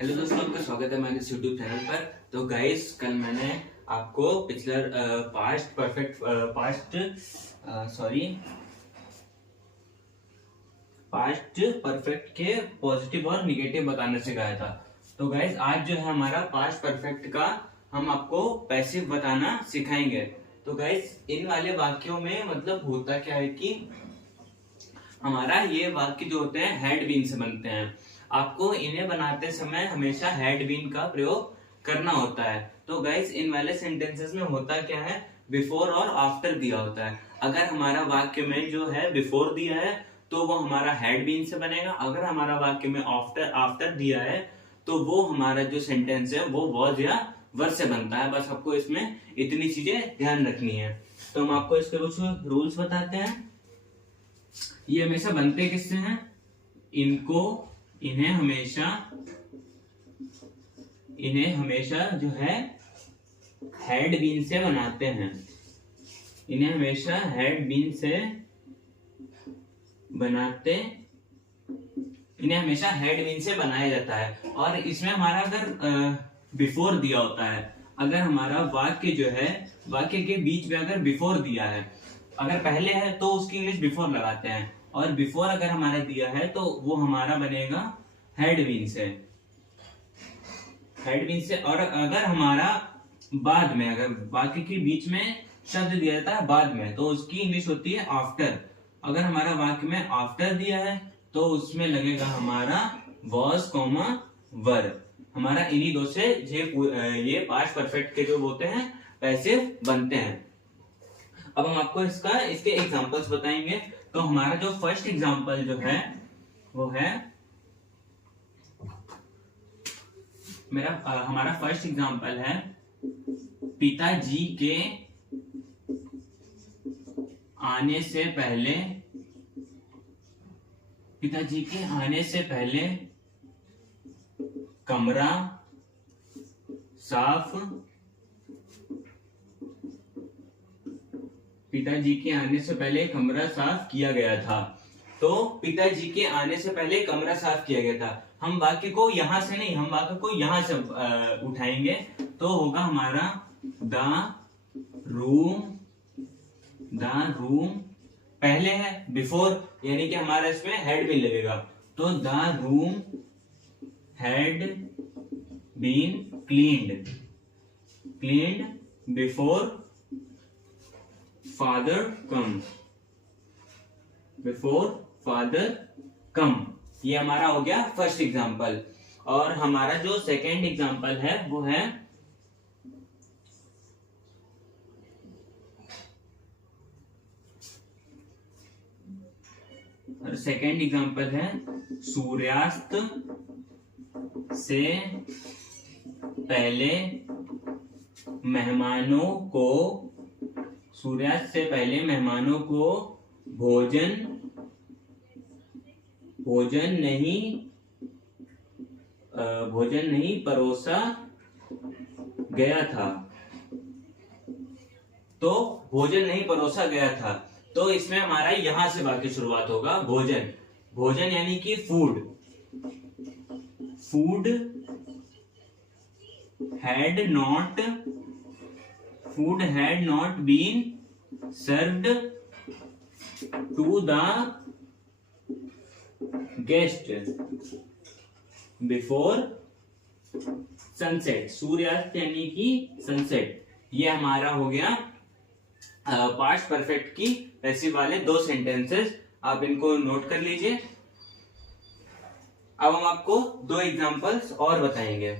Hello दोस्तों, आपका स्वागत है मेरे यूट्यूब चैनल पर। तो गाइस, कल मैंने आपको पिछला पास्ट परफेक्ट के पॉजिटिव और निगेटिव बताने सिखाया था। तो गाइस, आज जो है हमारा पास्ट परफेक्ट का हम आपको पैसिव बताना सिखाएंगे। तो गाइस, इन वाले वाक्यों में मतलब होता क्या है कि हमारा ये वाक्य जो होते हैं हेड बीन से बनते हैं। आपको इन्हें बनाते समय हमेशा हेड बीन का प्रयोग करना होता है। तो गाइस, इन वाले सेंटेंसेस में होता क्या है, बिफोर और आफ्टर दिया होता है। अगर हमारा वाक्य में जो है बिफोर दिया है तो वो हमारा हेड बीन से बनेगा। अगर हमारा वाक्य में आफ्टर दिया है तो वो हमारा जो सेंटेंस है वो वॉज या वर से बनता है। बस आपको इसमें इतनी चीजें ध्यान रखनी है। तो हम आपको इसके कुछ रूल्स बताते हैं। ये हमेशा बनते किससे हैं? इन्हें हमेशा जो है हेड बीन से बनाते हैं। इन्हें हमेशा हेड बीन से बनाया जाता है। और इसमें हमारा अगर बिफोर दिया होता है, अगर हमारा वाक्य जो है वाक्य के बीच में अगर बिफोर दिया है, अगर पहले है तो उसकी इंग्लिश बिफोर लगाते हैं, और बिफोर अगर हमारा दिया है तो वो हमारा बनेगा हेड बीन से। और अगर हमारा बाद में, अगर वाक्य के बीच में शब्द दिया जाता है बाद में, तो उसकी इंग्लिश होती है आफ्टर। अगर हमारा वाक्य में आफ्टर दिया है तो उसमें लगेगा हमारा वॉज कॉमा वर। हमारा इन्हीं दो से ये पास्ट परफेक्ट के जो होते हैं पैसिव बनते हैं। अब हम आपको इसके एग्जांपल्स बताएंगे। तो हमारा जो फर्स्ट एग्जांपल जो है वो है हमारा फर्स्ट एग्जांपल है पिताजी के आने से पहले कमरा साफ किया गया था। तो पिताजी के आने से पहले कमरा साफ किया गया था। हम वाक्य को यहां से नहीं, हम वाक्य को यहां से उठाएंगे। तो होगा हमारा द रूम पहले है, बिफोर यानी कि हमारा इसमें हेड बीन लगेगा। तो the room had been cleaned before father come. ये हमारा हो गया फर्स्ट एग्जांपल। और हमारा जो सेकंड एग्जांपल है वो है सूर्यास्त से पहले मेहमानों को भोजन नहीं परोसा गया था। तो इसमें हमारा यहां से वाक्य शुरुआत होगा। भोजन यानी कि food had not been served to the guest before sunset. सूर्यास्त यानी कि सनसेट। ये हमारा हो गया पास्ट परफेक्ट की पैसिव वाले दो सेंटेंसेस। आप इनको नोट कर लीजिए। अब हम आपको दो एग्जांपल्स और बताएंगे।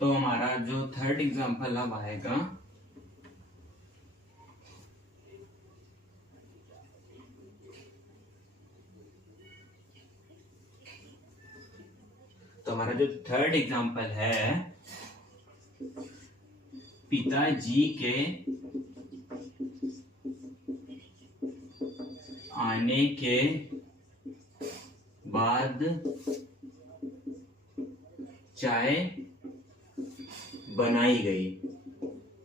तो हमारा जो थर्ड एग्जांपल अब आएगा है पिताजी के आने के बाद चाय बनाई गई।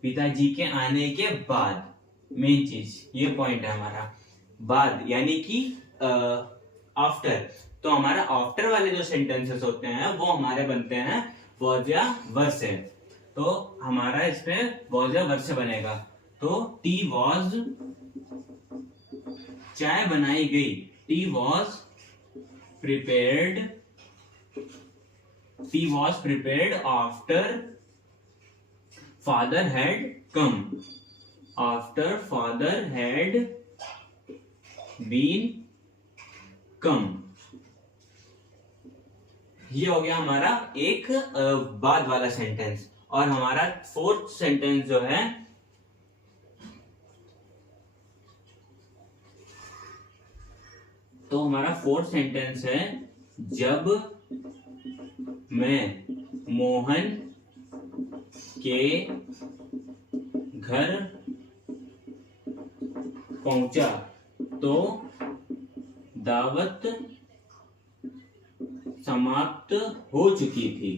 पिताजी के आने के बाद, मेन चीज ये पॉइंट है हमारा, बाद यानी कि आफ्टर। तो हमारा आफ्टर वाले जो सेंटेंसेस होते हैं वो हमारे बनते हैं वॉज या वर से। तो हमारा इसमें वॉज या वर से बनेगा। तो टी वॉज, चाय बनाई गई, tea was prepared, tea was prepared after father had come, after father had been come. ये हो गया हमारा एक बाद वाला सेंटेंस। और हमारा फोर्थ सेंटेंस जो है, तो हमारा फोर्थ सेंटेंस है जब मैं मोहन के घर पहुंचा तो दावत समाप्त हो चुकी थी।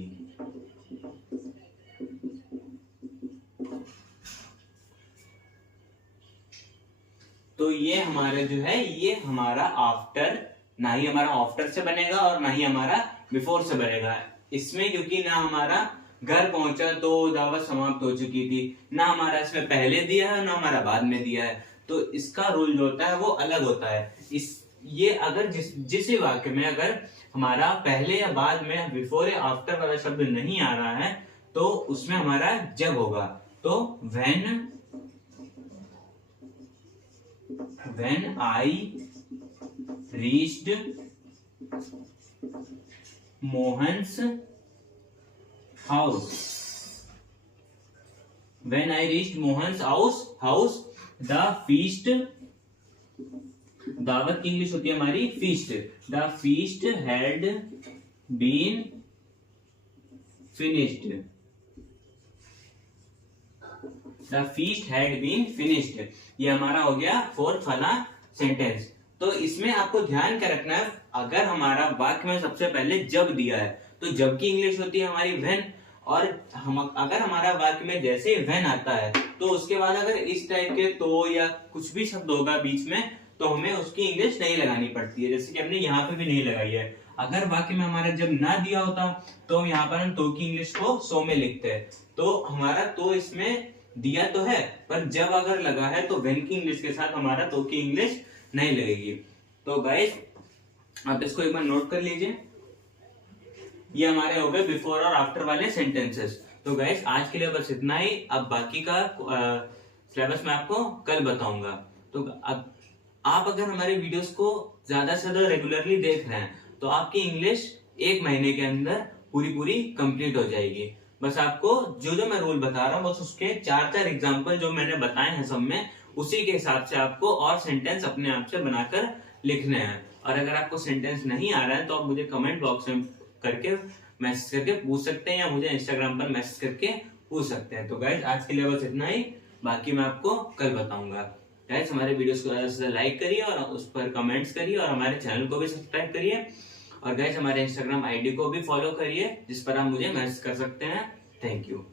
तो ये हमारे जो है, ये हमारा आफ्टर, ना ही हमारा आफ्टर से बनेगा और ना ही हमारा बिफोर से बनेगा इसमें, क्योंकि ना हमारा घर पहुंचा तो दावत समाप्त हो चुकी थी, ना हमारा इसमें पहले दिया है ना हमारा बाद में दिया है। तो इसका रूल जो होता है वो अलग होता है। ये अगर जिस वाक्य में अगर हमारा पहले या बाद में बिफोर या आफ्टर वाला शब्द नहीं आ रहा है तो उसमें हमारा जब होगा। तो when I reached Mohan's house, when I reached Mohan's house, the feast, दावत की इंग्लिश होती है हमारी feast, the feast had been finished, the feast had been finished। ये हमारा हो गया फोर्थ वाला सेंटेंस। तो इसमें आपको ध्यान क्या रखना है, अगर हमारा वाक्य में सबसे पहले जब दिया है तो जब की इंग्लिश होती है हमारी व्हेन, और अगर हमारा वाक्य में जैसे व्हेन आता है तो उसके बाद अगर इस टाइप के तो या कुछ भी शब्द होगा बीच में तो हमें उसकी इंग्लिश नहीं लगानी पड़ती है, जैसे कि हमने यहाँ पे भी नहीं लगाई है। अगर वाक्य में हमारा जब ना दिया होता तो यहाँ पर हम तो की इंग्लिश को सो में लिखते हैं। तो हमारा तो इसमें दिया तो है, पर जब अगर लगा है तो व्हेन की इंग्लिश के साथ हमारा तो की इंग्लिश नहीं लगेगी। तो गाइस आप इसको एक बार नोट कर लीजिए। ये हमारे हो गए बिफोर और आफ्टर वाले सेंटेंसेस। तो गाइस आज के लिए बस इतना ही। अब बाकी का सिलेबस मैं आपको कल बताऊंगा। तो अब आप अगर हमारे वीडियोस को ज्यादा से ज्यादा रेगुलरली देख रहे हैं तो आपकी इंग्लिश 1 महीने के अंदर पूरी कंप्लीट हो जाएगी। बस आपको जो मैं रूल बता रहा हूँ बस उसके 4 एग्जाम्पल जो मैंने बताए हैं सब में, उसी के हिसाब से आपको और सेंटेंस अपने आप से बनाकर लिखने हैं। और अगर आपको सेंटेंस नहीं आ रहा है तो आप मुझे कमेंट बॉक्स में करके मैसेज करके पूछ सकते हैं या मुझे इंस्टाग्राम पर मैसेज करके पूछ सकते हैं। तो गाइज आज के लिए बस इतना ही, बाकी मैं आपको कल बताऊंगा। गाइज हमारे वीडियोस को ज्यादा से ज्यादा लाइक करिए और उस पर कमेंट्स करिए और हमारे चैनल को भी सब्सक्राइब करिए। और गाइज हमारे इंस्टाग्राम आईडी को भी फॉलो करिए जिस पर आप मुझे मैसेज कर सकते हैं। Thank you.